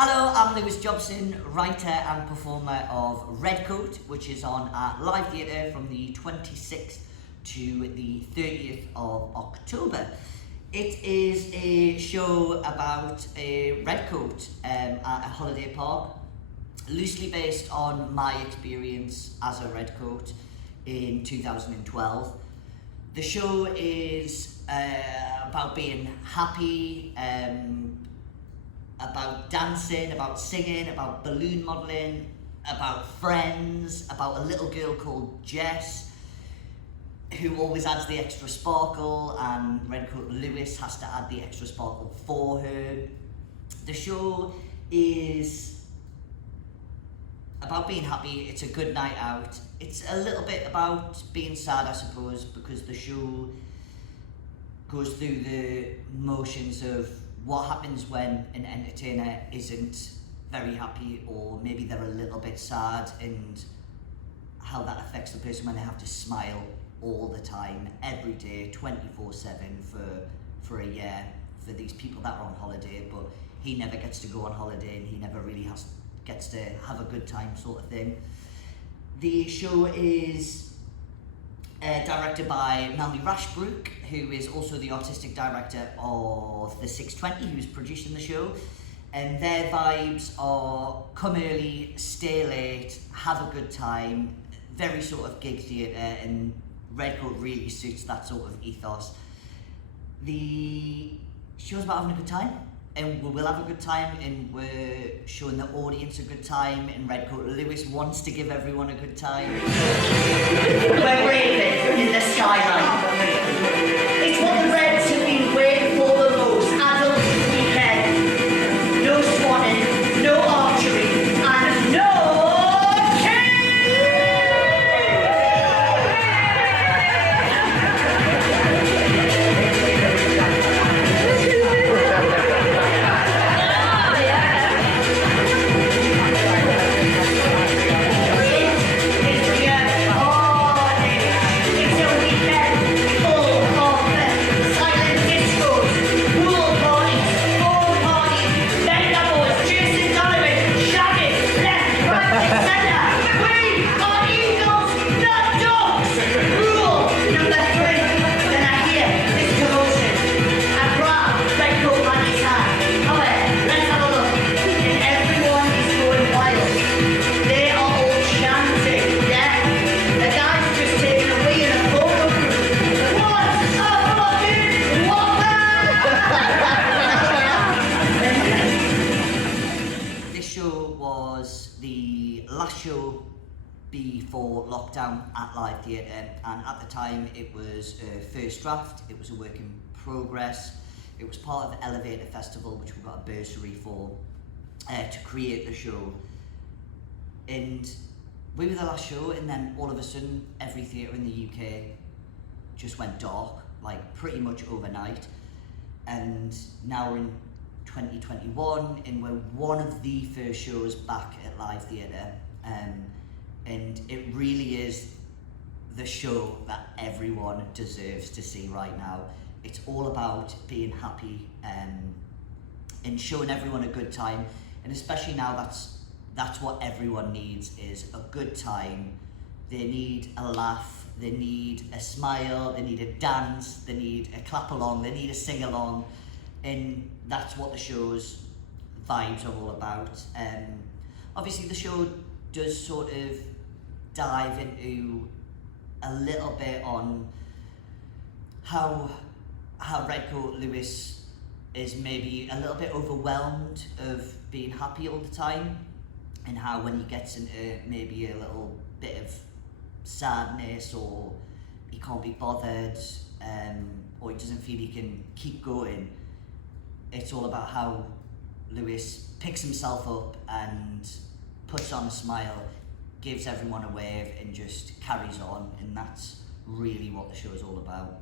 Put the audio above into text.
Hello, I'm Lewis Jobson, writer and performer of Redcoat, which is on at Live Theatre from the 26th to the 30th of October. It is a show about a redcoat at a holiday park, loosely based on my experience as a redcoat in 2012. The show is about being happy, about dancing, about singing, about balloon modelling, about friends, about a little girl called Jess, who always adds the extra sparkle, and Redcoat Lewis has to add the extra sparkle for her. The show is about being happy. It's a good night out. It's a little bit about being sad, I suppose, because the show goes through the motions of what happens when an entertainer isn't very happy, or maybe they're a little bit sad, and how that affects the person when they have to smile all the time, every day, 24/7 for a year, for these people that are on holiday, but he never gets to go on holiday and he never really gets to have a good time, sort of thing. The show is directed by Melanie Rashbrook, who is also the artistic director of the 620, who's producing the show. And their vibes are come early, stay late, have a good time, very sort of gig theatre, and Redcoat really suits that sort of ethos. The show's about having a good time, and we will have a good time, and we're showing the audience a good time, and Redcoat Lewis wants to give everyone a good time. We're raving in the skyline. It's what the Reds have been waiting for the most. Adult weekend. No swanning, no archery, and no show before lockdown at Live Theatre, and at the time it was a first draft, it was a work in progress, it was part of the Elevator Festival, which we got a bursary for, to create the show. And we were the last show, and then all of a sudden every theatre in the UK just went dark, like pretty much overnight. And now we're in 2021, and we're one of the first shows back at Live Theatre. And it really is the show that everyone deserves to see right now. It's all about being happy and showing everyone a good time, and especially now that's what everyone needs, is a good time. They need a laugh, they need a smile, they need a dance, they need a clap along, they need a sing along, and that's what the show's vibes are all about. Obviously the show does sort of dive into a little bit on how Redcoat Lewis is maybe a little bit overwhelmed of being happy all the time, and how when he gets into maybe a little bit of sadness, or he can't be bothered, or he doesn't feel he can keep going, it's all about how Lewis picks himself up and puts on a smile, gives everyone a wave, and just carries on, and that's really what the show is all about.